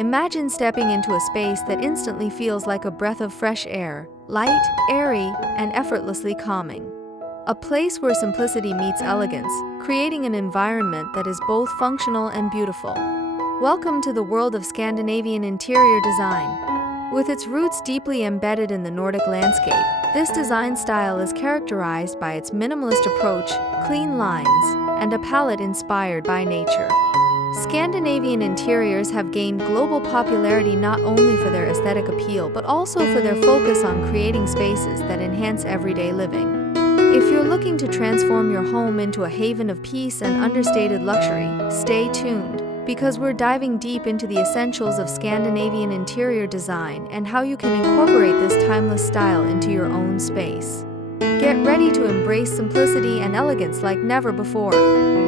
Imagine stepping into a space that instantly feels like a breath of fresh air, light, airy, and effortlessly calming. A place where simplicity meets elegance, creating an environment that is both functional and beautiful. Welcome to the world of Scandinavian interior design. With its roots deeply embedded in the Nordic landscape, this design style is characterized by its minimalist approach, clean lines, and a palette inspired by nature. Scandinavian interiors have gained global popularity not only for their aesthetic appeal but also for their focus on creating spaces that enhance everyday living. If you're looking to transform your home into a haven of peace and understated luxury, stay tuned, because we're diving deep into the essentials of Scandinavian interior design and how you can incorporate this timeless style into your own space. Get ready to embrace simplicity and elegance like never before.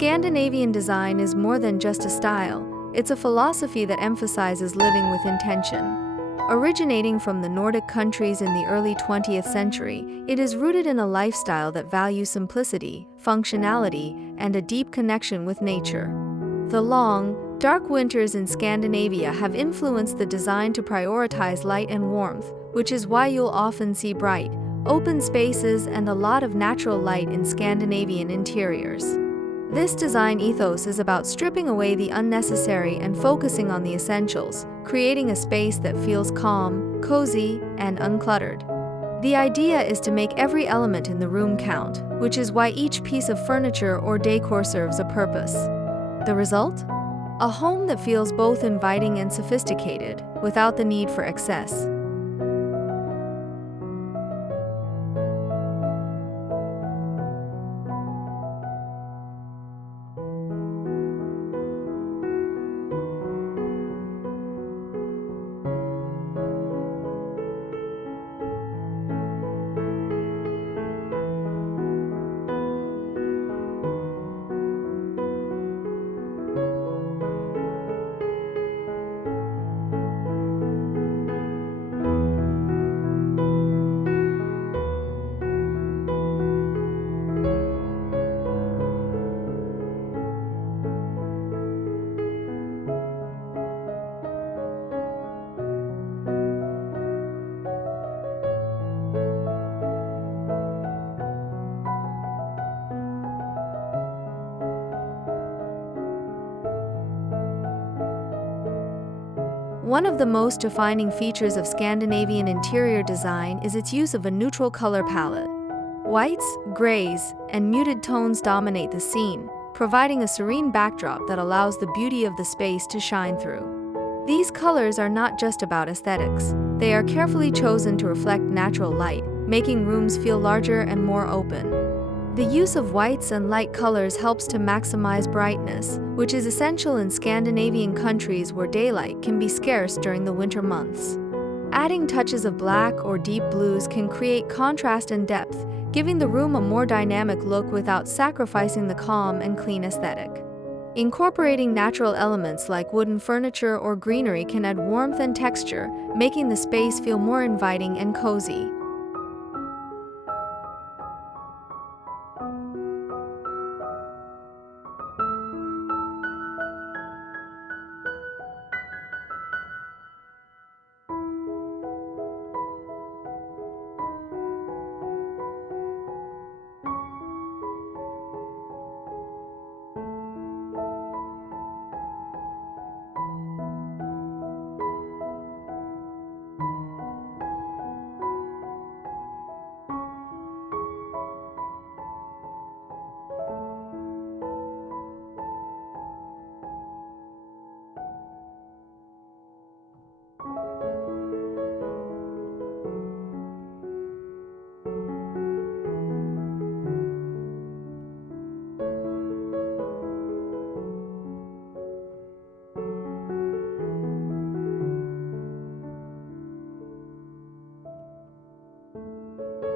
Scandinavian design is more than just a style, it's a philosophy that emphasizes living with intention. Originating from the Nordic countries in the early 20th century, it is rooted in a lifestyle that values simplicity, functionality, and a deep connection with nature. The long, dark winters in Scandinavia have influenced the design to prioritize light and warmth, which is why you'll often see bright, open spaces and a lot of natural light in Scandinavian interiors. This design ethos is about stripping away the unnecessary and focusing on the essentials, creating a space that feels calm, cozy, and uncluttered. The idea is to make every element in the room count, which is why each piece of furniture or decor serves a purpose. The result? A home that feels both inviting and sophisticated, without the need for excess. One of the most defining features of Scandinavian interior design is its use of a neutral color palette. Whites, grays, and muted tones dominate the scene, providing a serene backdrop that allows the beauty of the space to shine through. These colors are not just about aesthetics. They are carefully chosen to reflect natural light, making rooms feel larger and more open. The use of whites and light colors helps to maximize brightness, which is essential in Scandinavian countries where daylight can be scarce during the winter months. Adding touches of black or deep blues can create contrast and depth, giving the room a more dynamic look without sacrificing the calm and clean aesthetic. Incorporating natural elements like wooden furniture or greenery can add warmth and texture, making the space feel more inviting and cozy.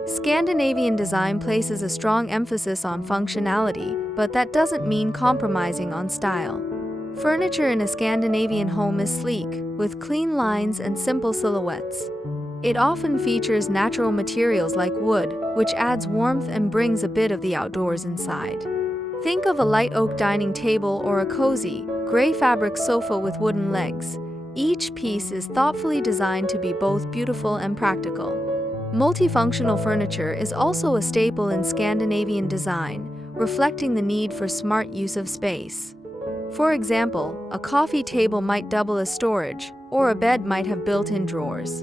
Scandinavian design places a strong emphasis on functionality, but that doesn't mean compromising on style. Furniture in a Scandinavian home is sleek, with clean lines and simple silhouettes. It often features natural materials like wood, which adds warmth and brings a bit of the outdoors inside. Think of a light oak dining table or a cozy, gray fabric sofa with wooden legs. Each piece is thoughtfully designed to be both beautiful and practical. Multifunctional furniture is also a staple in Scandinavian design, reflecting the need for smart use of space. For example, a coffee table might double as storage, or a bed might have built-in drawers.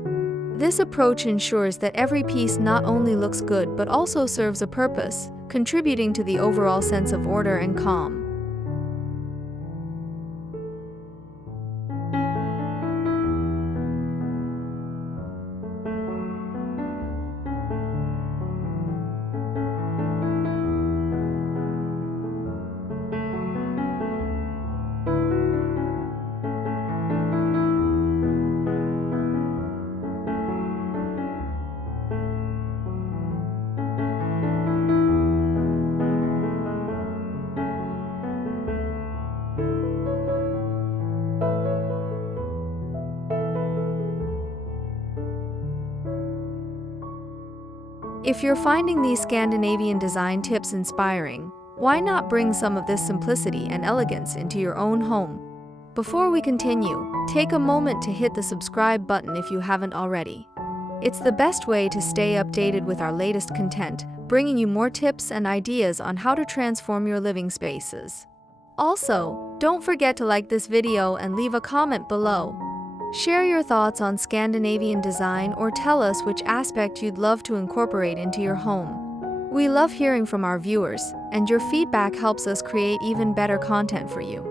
This approach ensures that every piece not only looks good but also serves a purpose, contributing to the overall sense of order and calm. If you're finding these Scandinavian design tips inspiring, why not bring some of this simplicity and elegance into your own home? Before we continue, take a moment to hit the subscribe button if you haven't already. It's the best way to stay updated with our latest content, bringing you more tips and ideas on how to transform your living spaces. Also, don't forget to like this video and leave a comment below. Share your thoughts on Scandinavian design or tell us which aspect you'd love to incorporate into your home. We love hearing from our viewers, and your feedback helps us create even better content for you.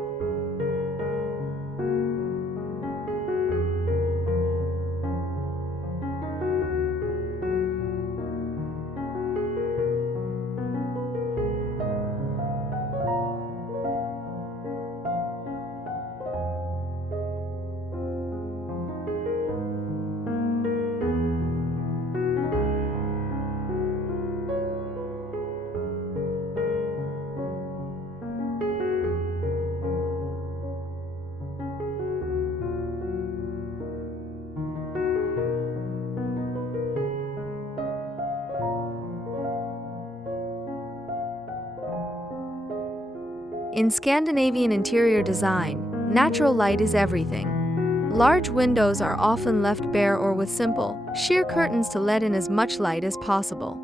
In Scandinavian interior design, natural light is everything. Large windows are often left bare or with simple, sheer curtains to let in as much light as possible.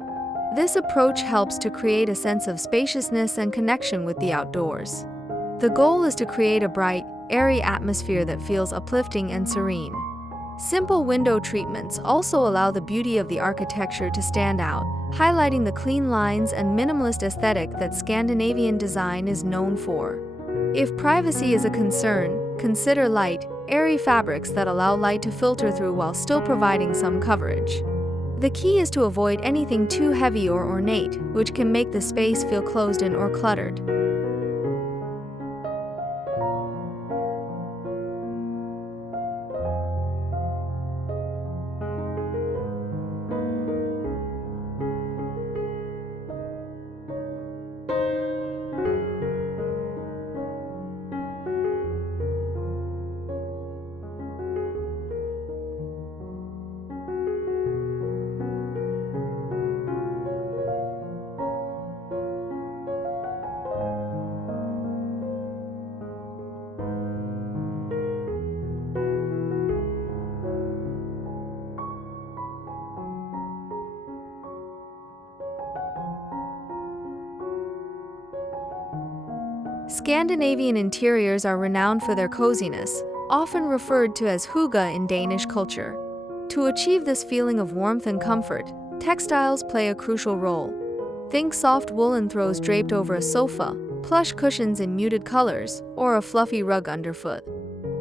This approach helps to create a sense of spaciousness and connection with the outdoors. The goal is to create a bright, airy atmosphere that feels uplifting and serene. Simple window treatments also allow the beauty of the architecture to stand out, highlighting the clean lines and minimalist aesthetic that Scandinavian design is known for. If privacy is a concern, consider light, airy fabrics that allow light to filter through while still providing some coverage. The key is to avoid anything too heavy or ornate, which can make the space feel closed in or cluttered. Scandinavian interiors are renowned for their coziness, often referred to as hygge in Danish culture. To achieve this feeling of warmth and comfort, textiles play a crucial role. Think soft woolen throws draped over a sofa, plush cushions in muted colors, or a fluffy rug underfoot.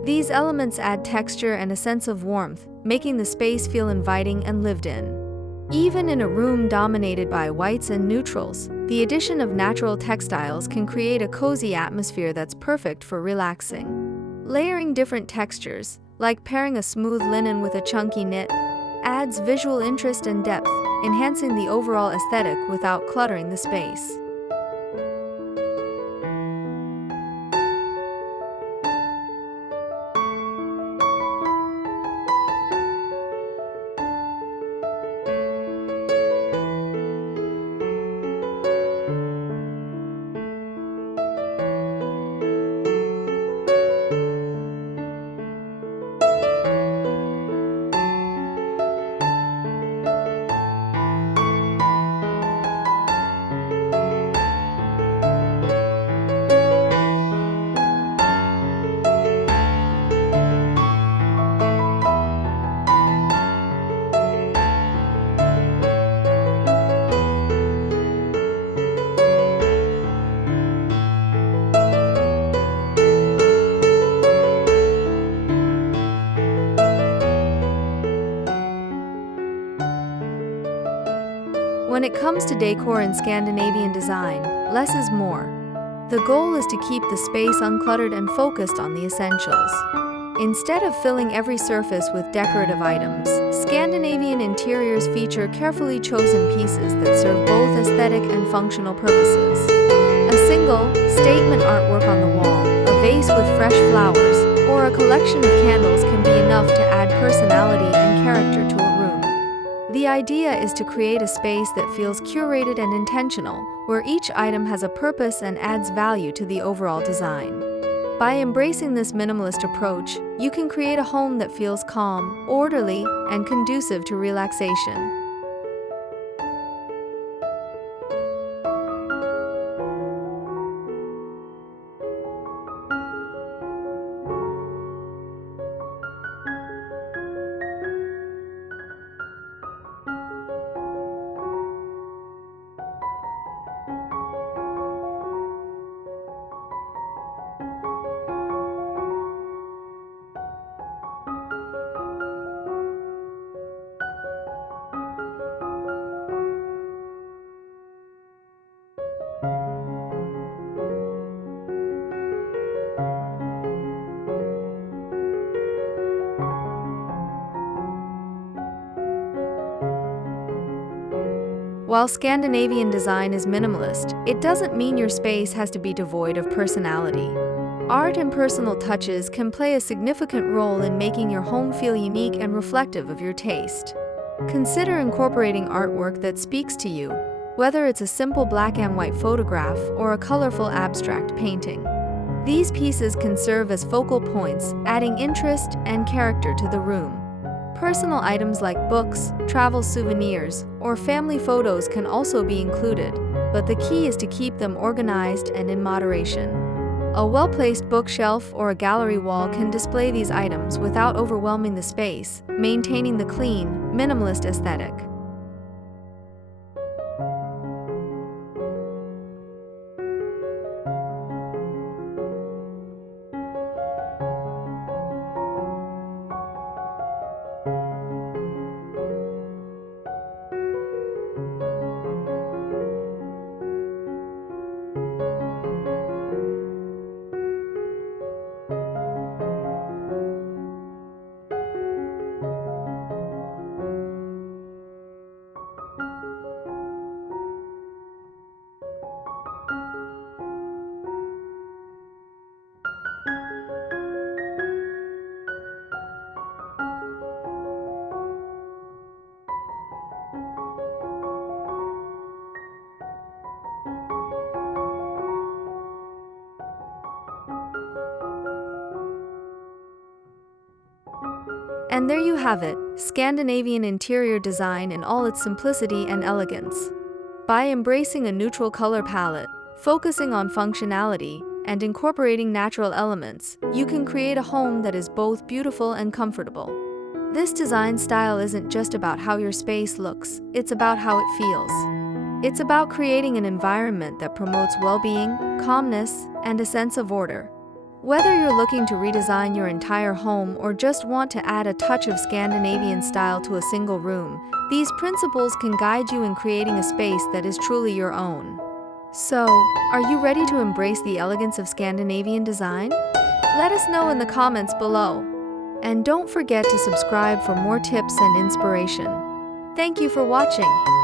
These elements add texture and a sense of warmth, making the space feel inviting and lived in. Even in a room dominated by whites and neutrals, the addition of natural textiles can create a cozy atmosphere that's perfect for relaxing. Layering different textures, like pairing a smooth linen with a chunky knit, adds visual interest and depth, enhancing the overall aesthetic without cluttering the space. When it comes to decor in Scandinavian design, less is more. The goal is to keep the space uncluttered and focused on the essentials. Instead of filling every surface with decorative items, Scandinavian interiors feature carefully chosen pieces that serve both aesthetic and functional purposes. A single, statement artwork on the wall, a vase with fresh flowers, or a collection of candles can be enough to add personality and character to a room. The idea is to create a space that feels curated and intentional, where each item has a purpose and adds value to the overall design. By embracing this minimalist approach, you can create a home that feels calm, orderly, and conducive to relaxation. While Scandinavian design is minimalist, it doesn't mean your space has to be devoid of personality. Art and personal touches can play a significant role in making your home feel unique and reflective of your taste. Consider incorporating artwork that speaks to you, whether it's a simple black and white photograph or a colorful abstract painting. These pieces can serve as focal points, adding interest and character to the room. Personal items like books, travel souvenirs, or family photos can also be included, but the key is to keep them organized and in moderation. A well-placed bookshelf or a gallery wall can display these items without overwhelming the space, maintaining the clean, minimalist aesthetic. And there you have it, Scandinavian interior design in all its simplicity and elegance. By embracing a neutral color palette, focusing on functionality, and incorporating natural elements, you can create a home that is both beautiful and comfortable. This design style isn't just about how your space looks, it's about how it feels. It's about creating an environment that promotes well-being, calmness, and a sense of order. Whether you're looking to redesign your entire home or just want to add a touch of Scandinavian style to a single room, these principles can guide you in creating a space that is truly your own. So, are you ready to embrace the elegance of Scandinavian design? Let us know in the comments below. And don't forget to subscribe for more tips and inspiration. Thank you for watching.